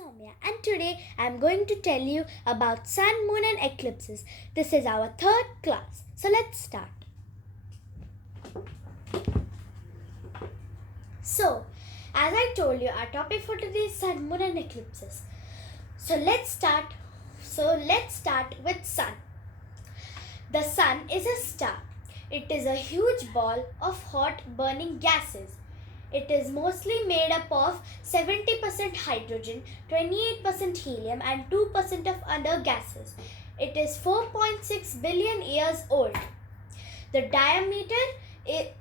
Soumya and today I am going to tell you about sun, moon and eclipses. This is our third class. So let's start. So, as I told you, our topic for today is sun, moon and eclipses. So let's start with sun. The sun is a star. It is a huge ball of hot burning gases. It is mostly made up of 70% hydrogen, 28% helium and 2% of other gases. It is 4.6 billion years old. The diameter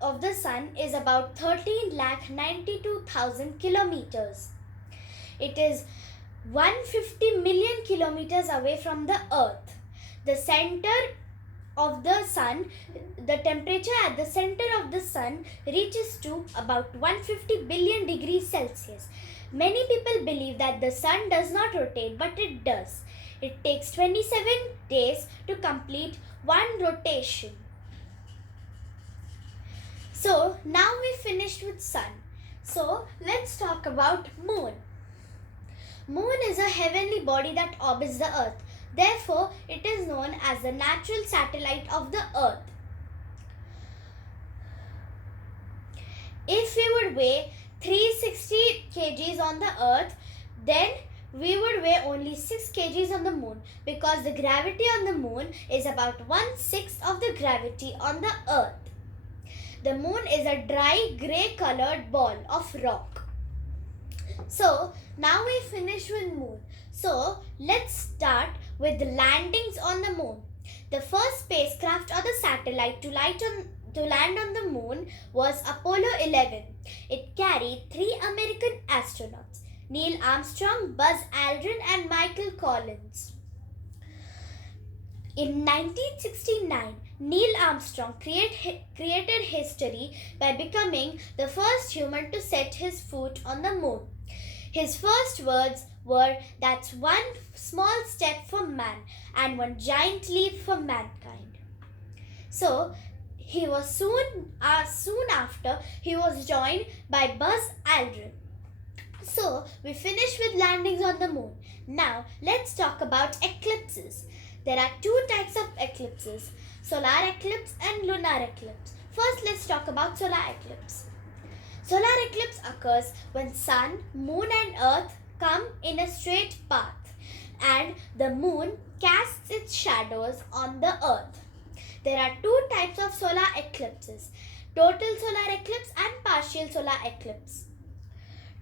of the sun is about 13,92,000 kilometers. It is 150 million kilometers away from the earth. The temperature at the center of the sun reaches to about 150 billion degrees Celsius. Many people believe that the sun does not rotate, but it does. It takes 27 days to complete one rotation. So now we finished with sun. So let's talk about moon. Moon is a heavenly body that orbits the earth. Therefore, it is known as the natural satellite of the earth. If we would weigh 360 kgs on the earth, then we would weigh only 6 kgs on the moon, because the gravity on the moon is about 1/6 of the gravity on the earth. The moon is a dry grey colored ball of rock. So now we finish with moon. So let's start with the landings on the moon. The first spacecraft or the satellite to land on the moon was Apollo 11. It carried 3 American astronauts, Neil Armstrong, Buzz Aldrin and Michael Collins. In 1969, Neil Armstrong created history by becoming the first human to set his foot on the moon. His first words were, "That's one small step for man and one giant leap for mankind." So, he was soon after he was joined by Buzz Aldrin. So, we finished with landings on the moon. Now, let's talk about eclipses. There are 2 types of eclipses, solar eclipse and lunar eclipse. First, let's talk about solar eclipse. Solar eclipse occurs when sun, moon and earth come in a straight path and the moon casts its shadows on the earth. There are 2 types of solar eclipses, total solar eclipse and partial solar eclipse.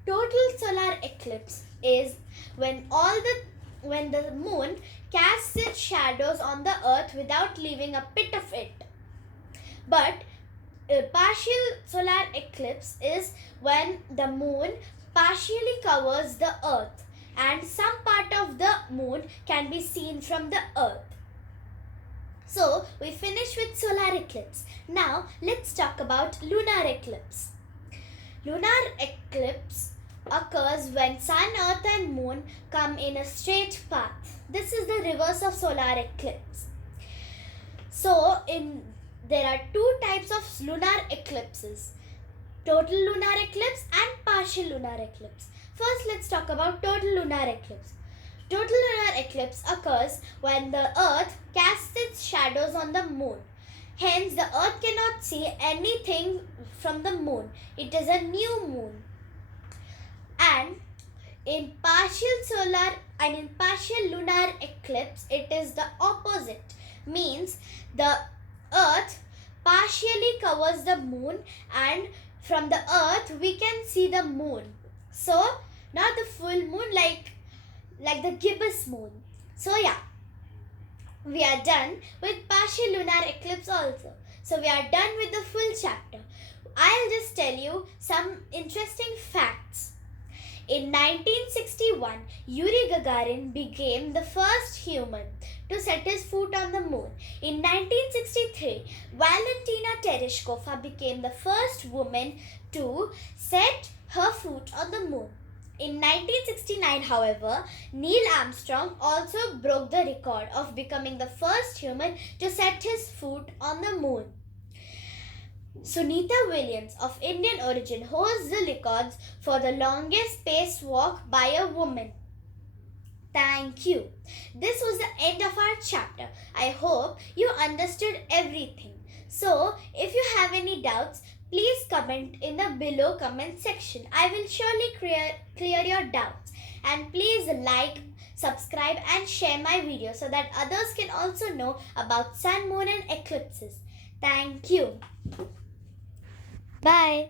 Total solar eclipse is when the moon casts its shadows on the earth without leaving a bit of it. But partial solar eclipse is when the moon partially covers the earth and some part of the moon can be seen from the earth. So we finish with solar eclipse. Now let's talk about lunar eclipse. Lunar eclipse occurs when sun, earth and moon come in a straight path. This is the reverse of solar eclipse. So there are 2 types of lunar eclipses, total lunar eclipse and partial lunar eclipse. First, let's talk about total lunar eclipse. Total lunar eclipse occurs when the earth casts its shadows on the moon. Hence, the earth cannot see anything from the moon. It is a new moon. And in partial lunar eclipse, it is the opposite. Means the earth partially covers the moon and from the earth we can see the moon. So not the full moon like the gibbous moon. So yeah, we are done with partial lunar eclipse also. So we are done with the full chapter. I'll just tell you some interesting facts. In 1961, Yuri Gagarin became the first human to set his foot on the moon. In 1963, Valentina Tereshkova became the first woman to set her foot on the moon. In 1969, however, Neil Armstrong also broke the record of becoming the first human to set his foot on the moon. Sunita Williams of Indian origin holds the records for the longest spacewalk by a woman. Thank you. This was the end of our chapter. I hope you understood everything. So, if you have any doubts, please comment in the below comment section. I will surely clear your doubts. And please like, subscribe and share my video so that others can also know about sun, moon and eclipses. Thank you. Bye.